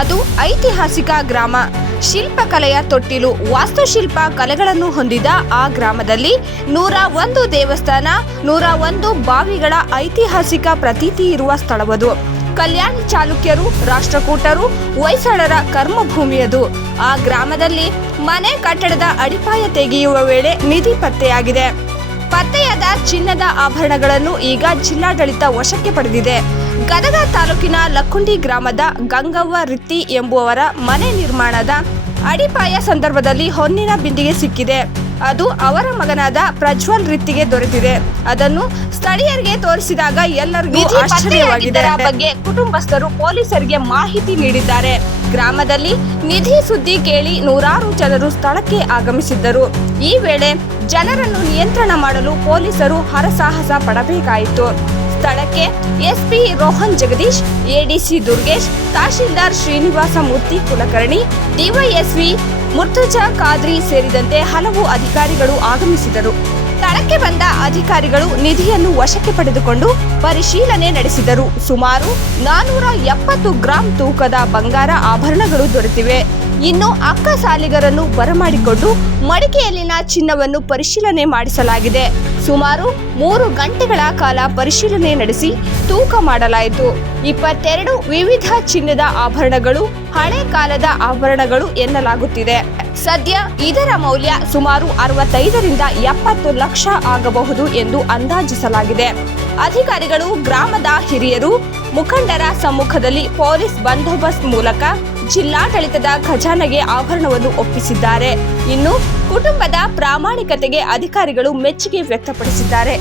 ಅದು ಐತಿಹಾಸಿಕ ಗ್ರಾಮ. ಶಿಲ್ಪಕಲೆಯ ತೊಟ್ಟಿಲು, ವಾಸ್ತುಶಿಲ್ಪ ಕಲೆಗಳನ್ನು ಹೊಂದಿದ ಆ ಗ್ರಾಮದಲ್ಲಿ 101 ದೇವಸ್ಥಾನ, 101 ಬಾವಿಗಳ ಐತಿಹಾಸಿಕ ಪ್ರತೀತಿ ಇರುವ ಸ್ಥಳವದು. ಕಲ್ಯಾಣಿ ಚಾಲುಕ್ಯರು, ರಾಷ್ಟ್ರಕೂಟರು, ಹೊಯ್ಸಳರ ಕರ್ಮಭೂಮಿಯದು. ಆ ಗ್ರಾಮದಲ್ಲಿ ಮನೆ ಕಟ್ಟಡದ ಅಡಿಪಾಯ ತೆಗೆಯುವ ವೇಳೆ ನಿಧಿ ಪತ್ತೆಯಾಗಿದೆ. ಪತ್ತೆಯಾದ ಚಿನ್ನದ ಆಭರಣಗಳನ್ನು ಈಗ ಜಿಲ್ಲಾಡಳಿತ ವಶಕ್ಕೆ ಪಡೆದಿದೆ. ಗದಗ ತಾಲೂಕಿನ ಲಕ್ಕುಂಡಿ ಗ್ರಾಮದ ಗಂಗವ್ವ ರಿತ್ತಿ ಎಂಬುವವರ ಮನೆ ನಿರ್ಮಾಣದ ಅಡಿಪಾಯ ಸಂದರ್ಭದಲ್ಲಿ ಹೊನ್ನಿನ ಬಿಂದಿಗೆ ಸಿಕ್ಕಿದೆ. ಅದು ಅವರ ಮಗನಾದ ಪ್ರಜ್ವಲ್ ರಿತ್ತಿಗೆ ದೊರೆತಿದೆ. ಅದನ್ನು ಸ್ಥಳೀಯರಿಗೆ ತೋರಿಸಿದಾಗ ಎಲ್ಲರಿಗೂ ಆಶ್ಚರ್ಯವಾಗಿದೆ. ಬಗ್ಗೆ ಕುಟುಂಬಸ್ಥರು ಪೊಲೀಸರಿಗೆ ಮಾಹಿತಿ ನೀಡಿದ್ದಾರೆ. ಗ್ರಾಮದಲ್ಲಿ ನಿಧಿ ಸುದ್ದಿ ಕೇಳಿ ನೂರಾರು ಜನರು ಸ್ಥಳಕ್ಕೆ ಆಗಮಿಸಿದ್ದರು. ಈ ವೇಳೆ ಜನರನ್ನು ನಿಯಂತ್ರಣ ಮಾಡಲು ಪೊಲೀಸರು ಹರಸಾಹಸ ಪಡಬೇಕಾಯಿತು. ಸ್ಥಳಕ್ಕೆ SP Rohan Jagadish, ADC Durgesh, tahsildar Srinivasa Murthy Kulkarni, DYSP Murtuza Khadri ಸೇರಿದಂತೆ ಹಲವು ಅಧಿಕಾರಿಗಳು ಆಗಮಿಸಿದರು. ಸ್ಥಳಕ್ಕೆ ಬಂದ ಅಧಿಕಾರಿಗಳು ನಿಧಿಯನ್ನು ವಶಕ್ಕೆ ಪಡೆದುಕೊಂಡು ಪರಿಶೀಲನೆ ನಡೆಸಿದರು. ಸುಮಾರು 470 ಗ್ರಾಂ ತೂಕದ ಬಂಗಾರ ಆಭರಣಗಳು ದೊರೆತಿವೆ. ಇನ್ನು ಅಕ್ಕಸಾಲಿಗರನ್ನು ಬರಮಾಡಿಕೊಂಡು ಮಡಿಕೆಯಲ್ಲಿನ ಚಿನ್ನವನ್ನು ಪರಿಶೀಲನೆ ಮಾಡಿಸಲಾಗಿದೆ. ಸುಮಾರು 3 ಗಂಟೆಗಳ ಕಾಲ ಪರಿಶೀಲನೆ ನಡೆಸಿ ತೂಕ ಮಾಡಲಾಯಿತು. 22 ವಿವಿಧ ಚಿನ್ನದ ಆಭರಣಗಳು ಹಳೆ ಕಾಲದ ಆಭರಣಗಳು ಎನ್ನಲಾಗುತ್ತಿದೆ. ಸದ್ಯ ಇದರ ಮೌಲ್ಯ ಸುಮಾರು 65 ರಿಂದ 70 ಲಕ್ಷ ಆಗಬಹುದು ಎಂದು ಅಂದಾಜಿಸಲಾಗಿದೆ. ಅಧಿಕಾರಿಗಳು ಗ್ರಾಮದ ಹಿರಿಯರು ಮುಖಂಡರ ಸಮ್ಮುಖದಲ್ಲಿ ಪೊಲೀಸ್ ಬಂದೋಬಸ್ತ್ ಮೂಲಕ ಜಿಲ್ಲಾಡಳಿತದ ಖಜಾನೆಗೆ ಆಭರಣವನ್ನು ಒಪ್ಪಿಸಿದ್ದಾರೆ. ಇನ್ನು ಕುಟುಂಬದ ಪ್ರಾಮಾಣಿಕತೆಗೆ ಅಧಿಕಾರಿಗಳು ಮೆಚ್ಚುಗೆ ವ್ಯಕ್ತಪಡಿಸಿದ್ದಾರೆ.